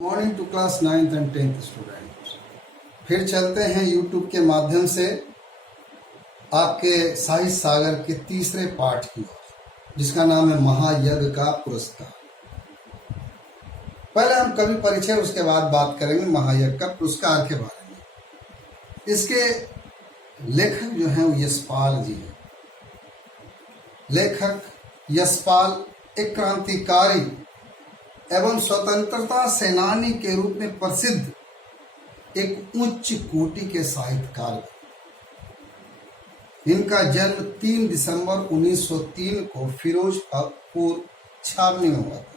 Morning to class 9th and 10th student. फिर चलते हैं यूट्यूब के माध्यम से आपके साहित्य सागर के तीसरे पाठ की ओर, जिसका नाम है महायज्ञ का पुरस्कार। पहले हम कवि परिचय, उसके बाद बात करेंगे महायज्ञ का पुरस्कार के बारे में। इसके लेखक जो हैं वो यशपाल जी हैं। लेखक यशपाल एक क्रांतिकारी एवं स्वतंत्रता सेनानी के रूप में प्रसिद्ध एक उच्च कोटि के साहित्यकार। इनका जन्म 3 दिसंबर 1903 को फिरोजपुर छावनी में हुआ था।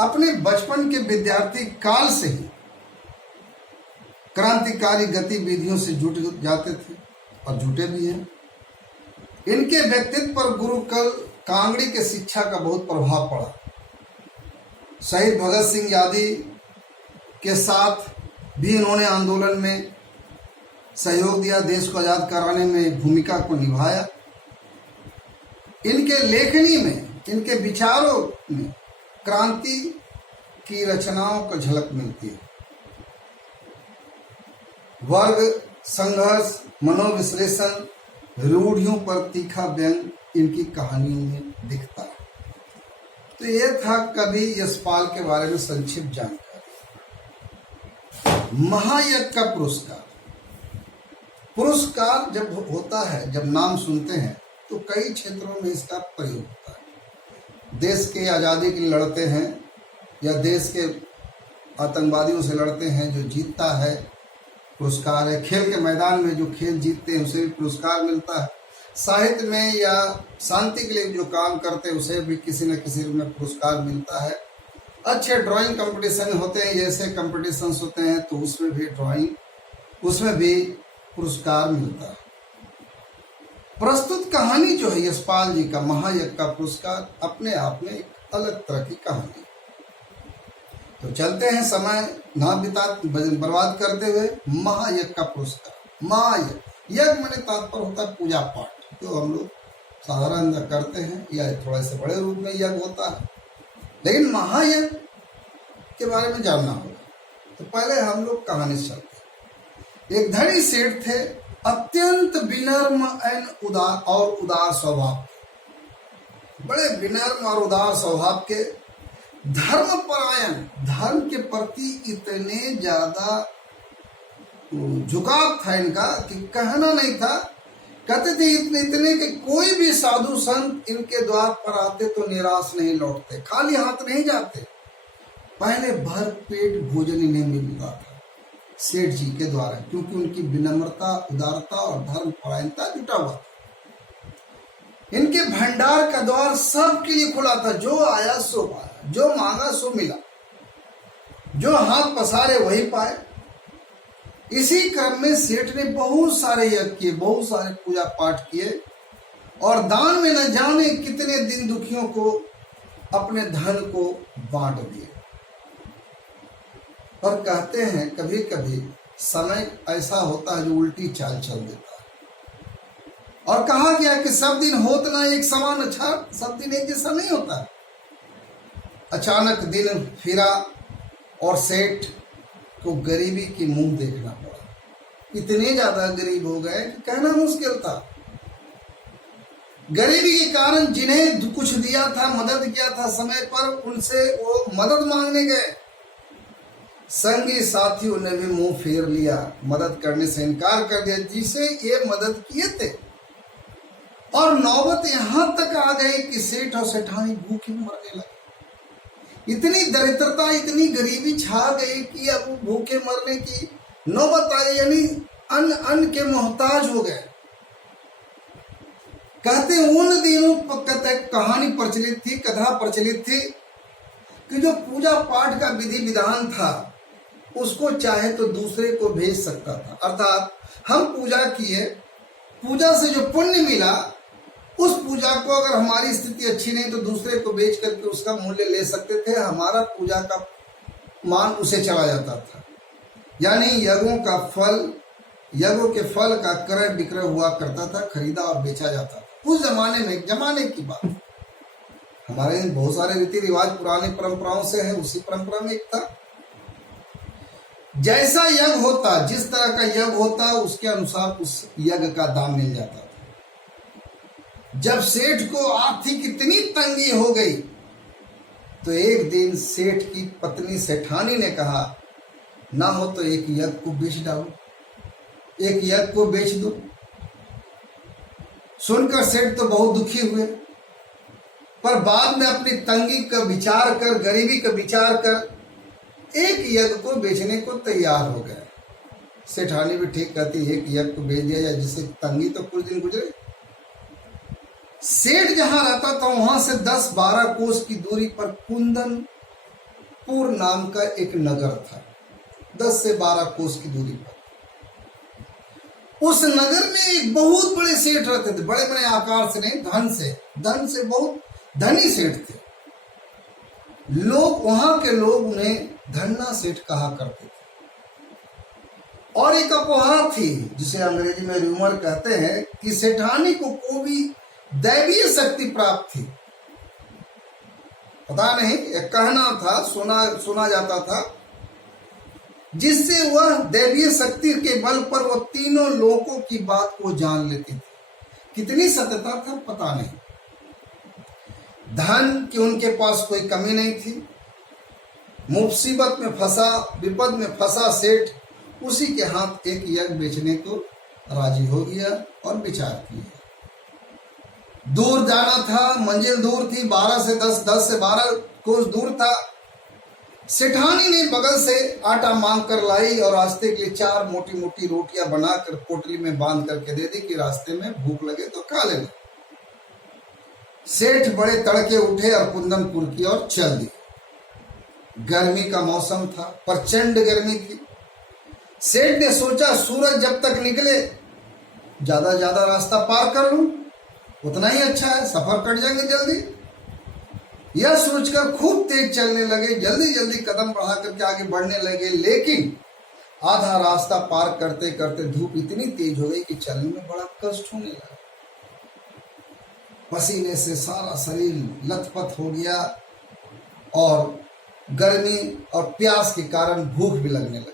अपने बचपन के विद्यार्थी काल से ही क्रांतिकारी गतिविधियों से जुट जाते थे और जुटे भी हैं। इनके व्यक्तित्व पर गुरुकुल कांगड़ी के शिक्षा का बहुत प्रभाव पड़ा। शहीद भगत सिंह आदि के साथ भी इन्होंने आंदोलन में सहयोग दिया, देश को आजाद कराने में भूमिका को निभाया। इनके लेखनी में, इनके विचारों में क्रांति की रचनाओं को झलक मिलती है। वर्ग संघर्ष, मनोविश्लेषण, रूढ़ियों पर तीखा व्यंग इनकी कहानियों में दिखता है। तो ये था कवि यशपाल के बारे में संक्षिप्त जानकारी। महायज्ञ का पुरस्कार। पुरस्कार जब होता है, जब नाम सुनते हैं तो कई क्षेत्रों में इसका प्रयोग होता है। देश के आज़ादी के लिए लड़ते हैं या देश के आतंकवादियों से लड़ते हैं, जो जीतता है पुरस्कार है। खेल के मैदान में जो खेल जीतते हैं उसे भी पुरस्कार मिलता है। साहित्य में या शांति के लिए जो काम करते हैं उसे भी किसी न किसी रूप में पुरस्कार मिलता है। अच्छे ड्राइंग कंपटीशन होते हैं, जैसे कंपटीशंस होते हैं, तो उसमें भी पुरस्कार मिलता है। प्रस्तुत कहानी जो है यशपाल जी का महायज्ञ का पुरस्कार, अपने आप में एक अलग तरह की कहानी। तो चलते हैं, समय ना बर्बाद करते हुए। महायज्ञ का पुरस्कार। महायज्ञ, यज्ञ माने तात्पर्य होता है पूजा पाठ, जो हम लोग साधारण करते हैं, या थोड़ा से बड़े रूप में यज्ञ होता है। लेकिन महायज्ञ के बारे में जानना होगा तो पहले हम लोग कहानी से चलते हैं। एक धनी सेठ थे, अत्यंत विनम्र और उदार स्वभाव, बड़े विनम्र और उदार स्वभाव के, धर्मपरायण, धर्म के प्रति इतने ज्यादा झुकाव था इनका कि कहना नहीं था। कहते थे इतने कि कोई भी साधु संत इनके द्वार पर आते तो निराश नहीं लौटते, खाली हाथ नहीं जाते। पहले भर पेट भोजन इन्हें मिलता था सेठ जी के द्वारा, क्योंकि उनकी विनम्रता, उदारता और धर्मपरायणता जुटा हुआ था। इनके भंडार का द्वार सबके लिए खुला था। जो आया सो पाया, जो मांगा सो मिला, जो हाथ पसारे वही पाए। इसी क्रम में सेठ ने बहुत सारे यज्ञ किए, बहुत सारे पूजा पाठ किए और दान में न जाने कितने दिन दुखियों को अपने धन को बांट दिए। पर कहते हैं कभी कभी समय ऐसा होता है जो उल्टी चाल चल देता है। और कहा गया कि सब दिन होत ना एक समान, अच्छा सब दिन एक जैसा नहीं होता। अचानक दिन फिरा और सेठ को गरीबी की मुंह देखना पड़ा। इतने ज्यादा गरीब हो गए कि कहना मुश्किल था। गरीबी के कारण जिन्हें कुछ दिया था, मदद किया था समय पर, उनसे वो मदद मांगने गए। संगी साथियों ने भी मुंह फेर लिया, मदद करने से इनकार कर दिया जिसे ये मदद किए थे। और नौबत यहां तक आ गई कि सेठ और सेठानी भूखे मरने लगे। इतनी दरिद्रता, इतनी गरीबी छा गई कि अब भूखे मरने की नौबत आई, यानी अन्न के मोहताज हो गए। कहते उन दिनों कहानी प्रचलित थी, कथा प्रचलित थी कि जो पूजा पाठ का विधि विधान था उसको चाहे तो दूसरे को भेज सकता था। अर्थात हम पूजा किए, पूजा से जो पुण्य मिला, उस पूजा को अगर हमारी स्थिति अच्छी नहीं तो दूसरे को बेच करके उसका मूल्य ले सकते थे। हमारा पूजा का मान उसे चला जाता था। यानी यज्ञों के फल का क्रय विक्रय हुआ करता था, खरीदा और बेचा जाता था। उस जमाने में, जमाने की बात। हमारे यहाँ बहुत सारे रीति रिवाज पुरानी परंपराओं से है, उसी परंपरा में एक था। जैसा यज्ञ होता, जिस तरह का यज्ञ होता, उसके अनुसार उस यज्ञ का दाम मिल जाता था। जब सेठ को आर्थिक इतनी तंगी हो गई तो एक दिन सेठ की पत्नी सेठानी ने कहा, ना हो तो एक यज्ञ को बेच डालो, एक यज्ञ को बेच दो। सुनकर सेठ तो बहुत दुखी हुए, पर बाद में अपनी तंगी का विचार कर, गरीबी का विचार कर एक यज्ञ को बेचने को तैयार हो गया। सेठानी भी ठीक कहती, एक यज्ञ को बेच दिया जाए, जिससे तंगी तो कुछ दिन गुजरे। सेठ जहां रहता था वहां से 10-12 कोस की दूरी पर कुंदनपुर नाम का एक नगर था। 10 से 12 कोस की दूरी पर उस नगर में एक बहुत बड़े सेठ रहते थे। बड़े बड़े आकार से नहीं, धन से बहुत धनी सेठ थे। लोग, वहां के लोग उन्हें धन्ना सेठ कहा करते थे। और एक अपोहा थी जिसे अंग्रेजी में रूमर कहते हैं कि सेठानी को कोई दैवीय शक्ति प्राप्त थी। पता नहीं, एक कहना था, सुना जाता था, जिससे वह दैवीय शक्ति के बल पर वह तीनों लोगों की बात को जान लेती थी। कितनी सत्यता था पता नहीं। धन की उनके पास कोई कमी नहीं थी। मुसीबत में फंसा, विपद में फंसा सेठ उसी के हाथ एक यज्ञ बेचने को राजी हो गया और विचार किया। दूर जाना था, मंजिल दूर थी, 12 से 10 से 12 कोस दूर था। सेठानी ने बगल से आटा मांग कर लाई और रास्ते के लिए 4 मोटी मोटी रोटियां बनाकर पोटली में बांध करके दे दी कि रास्ते में भूख लगे तो खा लेना। सेठ बड़े तड़के उठे और कुंदनपुर की ओर चल दिए। गर्मी का मौसम था, प्रचंड गर्मी थी। सेठ ने सोचा, सूरज जब तक निकले ज्यादा रास्ता पार कर लूं, उतना ही अच्छा है, सफर कट जाएंगे जल्दी। यह सोचकर खूब तेज चलने लगे, जल्दी कदम बढ़ा करके आगे बढ़ने लगे। लेकिन आधा रास्ता पार करते करते धूप इतनी तेज हो गई कि चलने में बड़ा कष्ट होने लगा। पसीने से सारा शरीर लथपथ हो गया और गर्मी और प्यास के कारण भूख भी लगने लगी।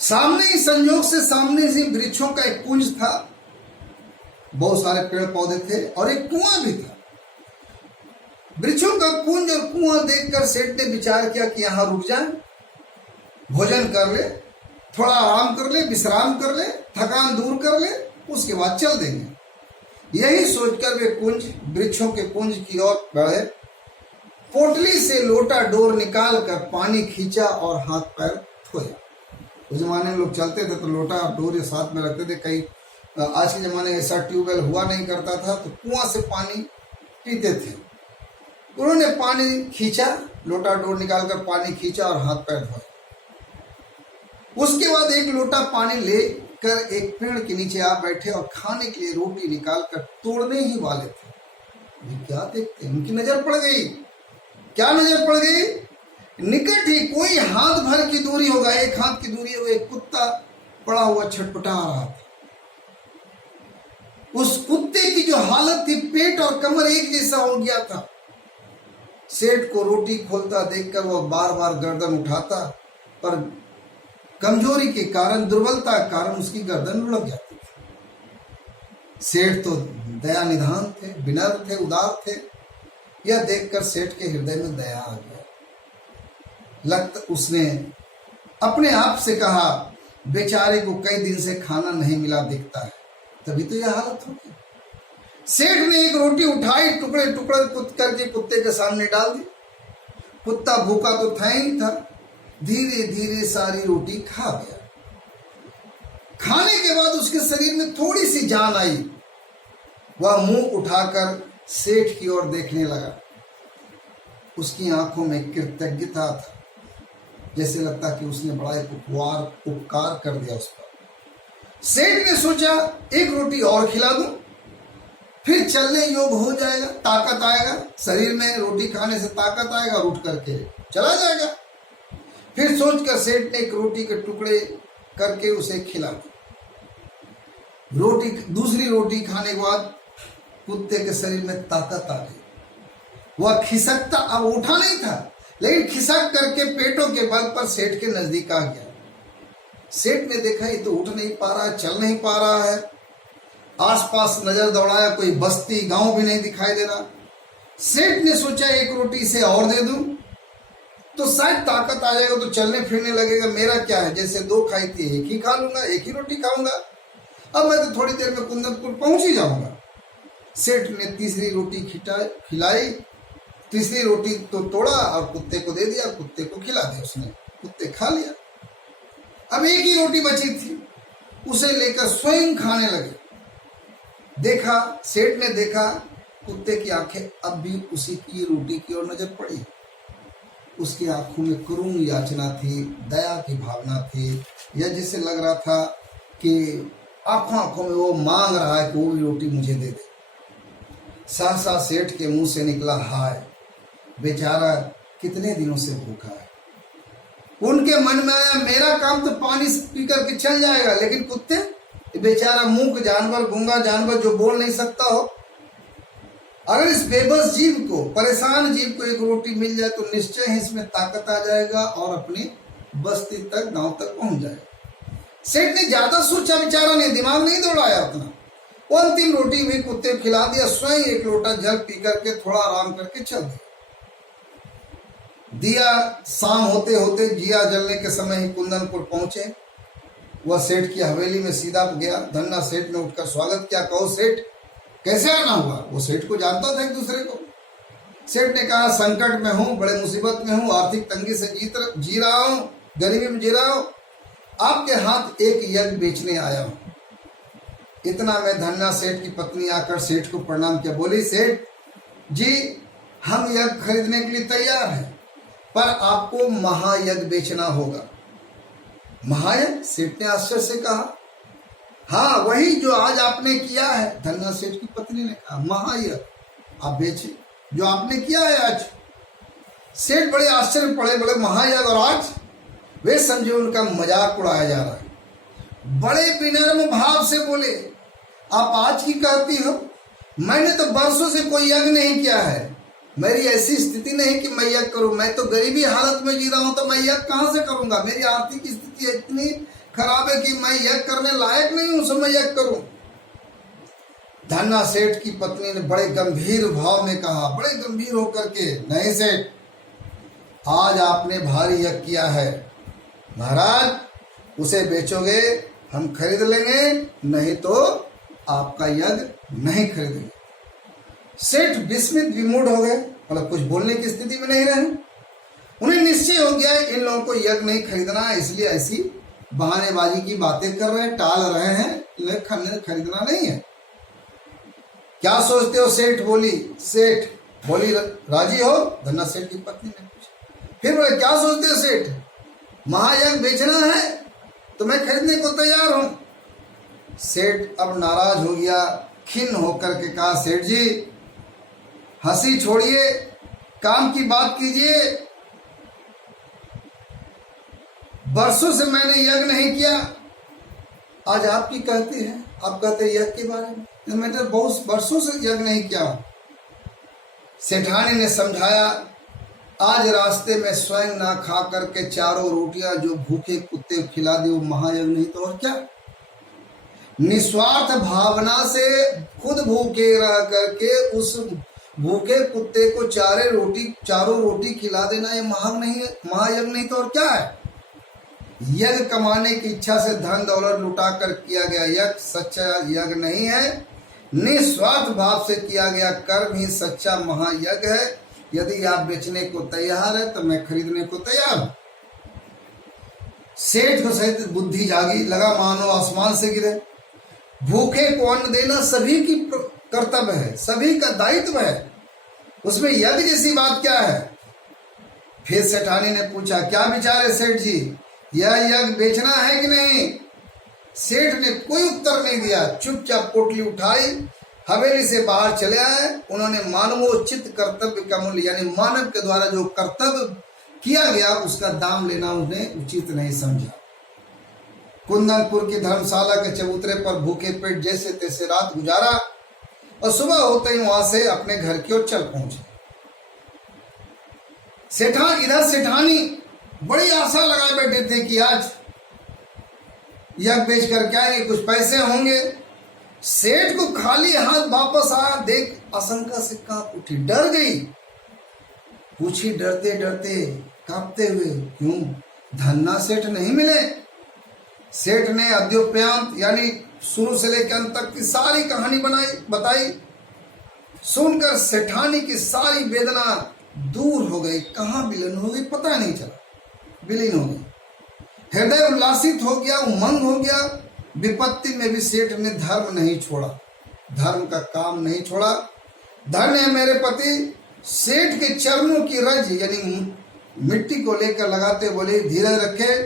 सामने ही संयोग से सामने से वृक्षों का एक कुंज था, बहुत सारे पेड़ पौधे थे और एक कुआं भी था। वृक्षों का कुंज और कुआं देखकर सेठ ने विचार किया कि यहां रुक जाए, भोजन कर ले, थोड़ा आराम कर ले, विश्राम कर ले, थकान दूर कर ले, उसके बाद चल देंगे। यही सोचकर वे वृक्षों के कुंज की ओर बढ़े। पोटली से लोटा डोर निकाल कर पानी खींचा और हाथ पैर धोया। उस जमाने में लोग चलते थे तो लोटा और डोर साथ में रखते थे। कई आज के जमाने में ऐसा ट्यूबवेल हुआ नहीं करता था तो कुआं से पानी पीते थे। उन्होंने पानी खींचा, लोटा डोर निकालकर पानी खींचा और हाथ पैर धोए। उसके बाद एक लोटा पानी लेकर एक पेड़ के नीचे आ बैठे और खाने के लिए रोटी निकालकर तोड़ने ही वाले थे। ये क्या देखते, उनकी नजर पड़ गई। क्या नजर पड़ गई? निकट ही कोई हाथ भर की दूरी होगा, एक हाथ की दूरी होगा, एक कुत्ता पड़ा हुआ छटपटा रहा था। उस कुत्ते की जो हालत थी, पेट और कमर एक जैसा हो गया था। सेठ को रोटी खोलता देखकर वह बार बार गर्दन उठाता, पर कमजोरी के कारण, दुर्बलता के कारण उसकी गर्दन लुढ़क जाती थी। सेठ तो दया निधान थे, विनम्र थे, उदार थे। यह देखकर सेठ के हृदय में दया आ गया। उसने अपने आप से कहा, बेचारे को कई दिन से खाना नहीं मिला दिखता है, तभी तो यह हालत होगी। सेठ ने एक रोटी उठाई, टुकड़े टुकड़े करके कुत्ते के सामने डाल दी। कुत्ता भूखा तो था ही था, धीरे धीरे सारी रोटी खा गया। खाने के बाद उसके शरीर में थोड़ी सी जान आई। वह मुंह उठाकर सेठ की ओर देखने लगा। उसकी आंखों में कृतज्ञता था, जैसे लगता कि उसने बड़ा एक उपकार कर दिया उस पर। सेठ ने सोचा, एक रोटी और खिला दूं, फिर चलने योग हो जाएगा, ताकत आएगा शरीर में, रोटी खाने से ताकत आएगा, उठ करके चला जाएगा। फिर सोचकर सेठ ने एक रोटी के टुकड़े करके उसे खिला दिया। दूसरी रोटी खाने के बाद कुत्ते के शरीर में ताकत आ गई। वह खिसकता, अब उठा नहीं था, लेकिन खिसक करके पेटों के बल पर सेठ के नजदीक आ गया। सेठ ने देखा ये तो उठ नहीं पा रहा है, चल नहीं पा रहा है। आसपास नजर दौड़ाया, कोई बस्ती गांव भी नहीं दिखाई दे रहा। सेठ ने सोचा एक रोटी इसे और दे दूं तो शायद ताकत आ जाएगा, तो चलने फिरने लगेगा। मेरा क्या है, जैसे 2 खाई थी, 1 ही खा लूंगा, 1 ही रोटी खाऊंगा। अब मैं तो थोड़ी देर में कुंदनपुर पहुंच ही जाऊंगा। सेठ ने तीसरी रोटी खिलाई। तीसरी रोटी तो तोड़ा और कुत्ते को दे दिया, कुत्ते को खिला दिया उसने, कुत्ते खा लिया। अब 1 ही रोटी बची थी, उसे लेकर स्वयं खाने लगे। देखा, सेठ ने देखा कुत्ते की आंखें अब भी उसी की रोटी की ओर नजर पड़ी। उसकी आंखों में करुण याचना थी, दया की भावना थी, या जिससे लग रहा था कि आंखों आंखों में वो मांग रहा है कि वो भी रोटी मुझे दे दे। सहसा सेठ के मुंह से निकला, हाय बेचारा कितने दिनों से भूखा है। उनके मन में आया मेरा काम तो पानी पी करके चल जाएगा, लेकिन कुत्ते, बेचारा मूक जानवर, गूंगा जानवर जो बोल नहीं सकता हो, अगर इस बेबस जीव को, परेशान जीव को 1 रोटी मिल जाए तो निश्चय ही इसमें ताकत आ जाएगा और अपनी बस्ती तक, गांव तक पहुंच जाएगा। सेठ ने ज्यादा सोचा विचारा नहीं, दिमाग नहीं दौड़ाया अपना। वो अंतिम रोटी भी कुत्ते को खिला दिया, स्वयं 1 लोटा जल पी करके थोड़ा आराम करके चल दिया। दिया शाम होते होते जिया जलने के समय ही कुंदनपुर पहुंचे। वह सेठ की हवेली में सीधा गया। धन्ना सेठ ने उठकर स्वागत किया। कहो सेठ, कैसे आना हुआ? वो सेठ को जानता था एक दूसरे को। सेठ ने कहा संकट में हूं, बड़े मुसीबत में हूं, आर्थिक तंगी से जी रहा हूं, गरीबी में जी रहा हूं, आपके हाथ एक यज्ञ बेचने आया हूं। इतना में धन्ना सेठ की पत्नी आकर सेठ को प्रणाम किया। बोली, सेठ जी हम यज्ञ खरीदने के लिए तैयार हैं, पर आपको महायज्ञ बेचना होगा। महायज्ञ? सेठ ने आश्चर्य से कहा। हाँ, वही जो आज आपने किया है। धन्ना सेठ की पत्नी ने कहा, महायज्ञ आप बेचे जो आपने किया है आज। सेठ बड़े आश्चर्य पड़े, बड़े महायज्ञ और आज? वे समझे उनका मजाक उड़ाया जा रहा है। बड़े विनम्र भाव से बोले, आप आज की कहती हो? मैंने तो बरसों से कोई यज्ञ नहीं किया है। मेरी ऐसी स्थिति नहीं कि मैं यज्ञ करूं। मैं तो गरीबी हालत में जी रहा हूं, तो मैं यज्ञ कहां से करूंगा? मेरी आर्थिक स्थिति इतनी खराब है कि मैं यज्ञ करने लायक नहीं हूं, सो मैं यज्ञ करूं। धन्ना सेठ की पत्नी ने बड़े गंभीर भाव में कहा, बड़े गंभीर होकर के, नहीं सेठ, आज आपने भारी यज्ञ किया है। महाराज उसे बेचोगे हम खरीद लेंगे, नहीं तो आपका यज्ञ नहीं खरीदेंगे। सेठ विस्मित विमूढ़ हो गए, मतलब कुछ बोलने की स्थिति में नहीं रहे। उन्हें निश्चय हो गया इन लोगों को यज्ञ नहीं खरीदना है, इसलिए ऐसी बहानेबाजी की बातें कर रहे हैं, टाल रहे हैं, इन्हें खरीदना नहीं है। क्या सोचते हो? सेठ बोली राजी हो? धन्ना सेठ की पत्नी ने पूछा। फिर बोले, क्या सोचते हो सेठ? महायज्ञ बेचना है तो मैं खरीदने को तैयार हूं। सेठ अब नाराज हो गया, खिन्न होकर के कहा, सेठ जी हंसी छोड़िए, काम की बात कीजिए। बरसों से मैंने यज्ञ नहीं किया, आज आपकी कहती है, आप कहते हैं यज्ञ के बारे में। मैंने बहुत बरसों से यज्ञ नहीं किया। सेठानी ने समझाया, आज रास्ते में स्वयं ना खा करके 4 रोटियां जो भूखे कुत्ते खिला दी, वो महायज्ञ नहीं तो और क्या? निस्वार्थ भावना से खुद भूखे रह करके उस भूखे कुत्ते को 4 रोटी खिला देना, ये महायज्ञ नहीं तो और क्या है? यज्ञ कमाने की इच्छा से धन दौलत लुटा कर किया गया यज्ञ सच्चा यज्ञ नहीं है। निस्वार्थ भाव से किया गया कर्म ही सच्चा महायज्ञ है। यदि आप बेचने को तैयार है तो मैं खरीदने को तैयार हूं। सेठ को सहित बुद्धि जागी, लगा मानो आसमान से गिरे। भूखे को अन्न देना सभी की कर्तव्य है, सभी का दायित्व है, उसमें यज्ञ जैसी बात क्या है? फिर सेठानी ने पूछा, क्या विचार है सेठ जी, यह यज्ञ बेचना है कि नहीं? सेठ ने कोई उत्तर नहीं दिया, चुपचाप पोटली उठाई, हवेली से बाहर चले आए। उन्होंने मानवोचित कर्तव्य का मूल्य, यानी मानव के द्वारा जो कर्तव्य किया गया उसका दाम लेना उन्हें उचित नहीं समझा। कुंदनपुर की धर्मशाला के चबूतरे पर भूखे पेट जैसे तैसे रात गुजारा। और सुबह होते ही वहां से अपने घर की ओर चल पहुंचे। सेठानी बड़ी आशा लगाए बैठे थे कि आज यज्ञ बेच कर क्या है, कुछ पैसे होंगे। सेठ को खाली हाथ वापस आया, देख आशंका से कांप उठी, डर गई। पूछी डरते डरते कांपते हुए, क्यों? धन्ना सेठ नहीं मिले? सेठ ने अद्योपंत यानी शुरू से लेकर अंत तक की सारी कहानी बताई। सुनकर सेठानी की सारी वेदना दूर हो गई। कहाँ विलीन हो गई पता नहीं चला, विलीन हो गई। हृदय उल्लासित हो गया, उमंग हो गया। विपत्ति में भी सेठ ने धर्म नहीं छोड़ा, धर्म का काम नहीं छोड़ा। धन्य है मेरे पति। सेठ के चरणों की रज यानी मिट्टी को लेकर लगाते बोले, धीरे रखे,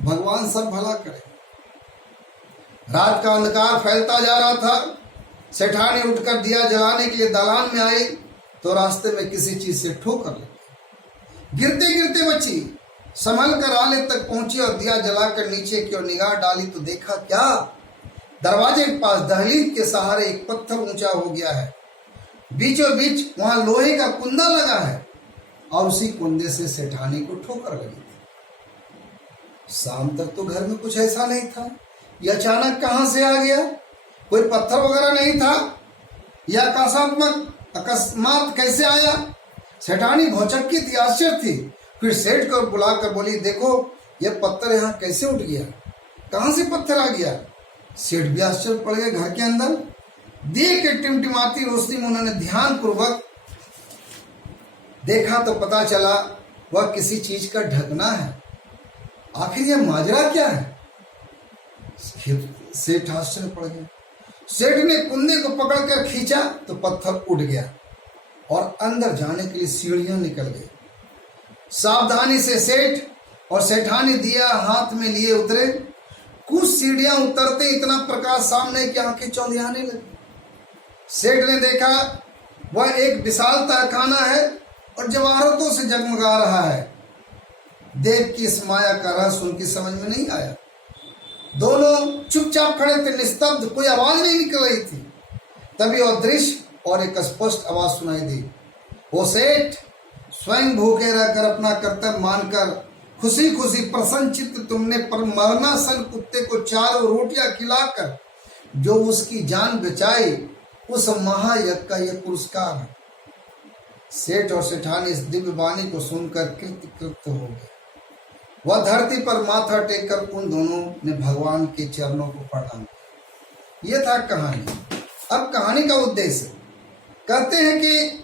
भगवान सब भला करे। रात का अंधकार फैलता जा रहा था। सेठानी उठकर दिया जलाने के लिए दालान में आई तो रास्ते में किसी चीज से ठोकर लगी। गिरते गिरते बची, संभल कर आले तक पहुंची और दिया जलाकर नीचे की ओर निगाह डाली तो देखा क्या, दरवाजे के पास दहलीज के सहारे एक पत्थर ऊंचा हो गया है। बीचों बीच वहां लोहे का कुंदा लगा है और उसी कुंदे से सेठानी को ठोकर लगी थी। शाम तक तो घर में कुछ ऐसा नहीं था, ये अचानक कहां से आ गया? कोई पत्थर वगैरह नहीं था, यह अकस्मात कैसे आया? सेठानी भौचक्की थी, आश्चर्य थी। फिर सेठ को बुलाकर बोली, देखो यह पत्थर यहाँ कैसे उठ गया, कहां से पत्थर आ गया? सेठ भी आश्चर्य पड़ गए। घर के अंदर दिए के टिमटिमाती रोशनी में उन्होंने ध्यान पूर्वक देखा तो पता चला वह किसी चीज का ढकना है। आखिर यह माजरा क्या है? सेठ आश्चर्य पड़ गए। सेठ ने कुंदे को पकड़कर खींचा तो पत्थर उठ गया और अंदर जाने के लिए सीढ़ियां निकल गई। सावधानी से सेठ और सेठानी दिया हाथ में लिए उतरे। कुछ सीढ़ियां उतरते इतना प्रकाश सामने की आंखें चौंधियाने लगी। सेठ ने देखा वह एक विशाल तहखाना है और जवाहरतों से जगमगा रहा है। देव की इस माया का रहस्य उनकी समझ में नहीं आया। दोनों चुपचाप खड़े थे, निस्तब्ध, कोई आवाज नहीं निकल रही थी। तभी वह दृश्य और एक स्पष्ट आवाज सुनाई दी। वो सेठ स्वयं भूखे रहकर अपना कर्तव्य मानकर खुशी खुशी प्रसन्न चित्त तुमने पर मरणासन कुत्ते को 4 रोटियां खिलाकर जो उसकी जान बचाई, उस महायज्ञ का यह पुरस्कार है। सेठ और सेठानी इस दिव्य वाणी को सुनकर कृतकृत हो गए। वह धरती पर माथा टेककर उन दोनों ने भगवान के चरणों को प्रणाम किया। यह था कहानी। अब कहानी का उद्देश्य, कहते हैं कि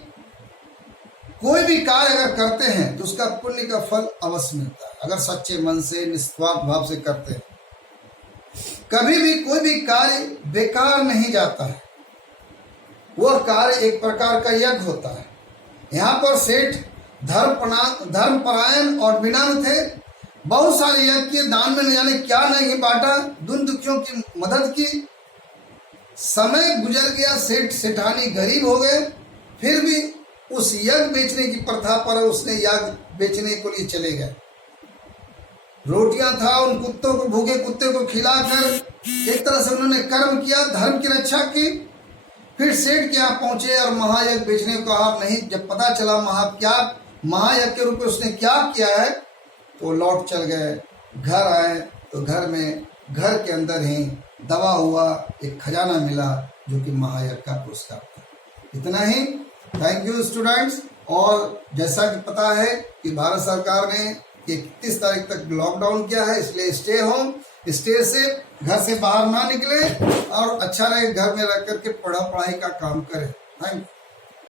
कोई भी कार्य अगर करते हैं तो उसका पुण्य का फल अवश्य मिलता है, अगर सच्चे मन से निस्वार्थ भाव से करते हैं। कभी भी कोई भी कार्य बेकार नहीं जाता है, वह कार्य एक प्रकार का यज्ञ होता है। यहाँ पर सेठ धर्मपरायण और विनम्र थे। बहुत सारे यज्ञ किए, दान में न जाने क्या नहीं बांटा, दुन दुखियों की मदद की। समय गुजर गया, सेठ सेठानी गरीब हो गए, फिर भी उस यज्ञ बेचने की प्रथा पर उसने यज्ञ बेचने के लिए चले गए। रोटियां था, उन कुत्तों को, भूखे कुत्ते को खिलाकर एक तरह से उन्होंने कर्म किया, धर्म की रक्षा की। फिर सेठ के यहाँ पहुंचे और महायज्ञ बेचने को आप नहीं, जब पता चला महायज्ञ के रूप में उसने क्या किया है तो लौट चल गए। घर आए तो घर के अंदर ही दबा हुआ एक खजाना मिला जो कि महायज्ञ का पुरस्कार था। इतना ही। Thank you students. और जैसा कि पता है कि भारत सरकार ने 31 तारीख तक लॉकडाउन किया है, इसलिए स्टे होम, स्टे से घर से बाहर ना निकले और अच्छा रहे, घर में रह करके पढ़ाई का काम करें। Thank you.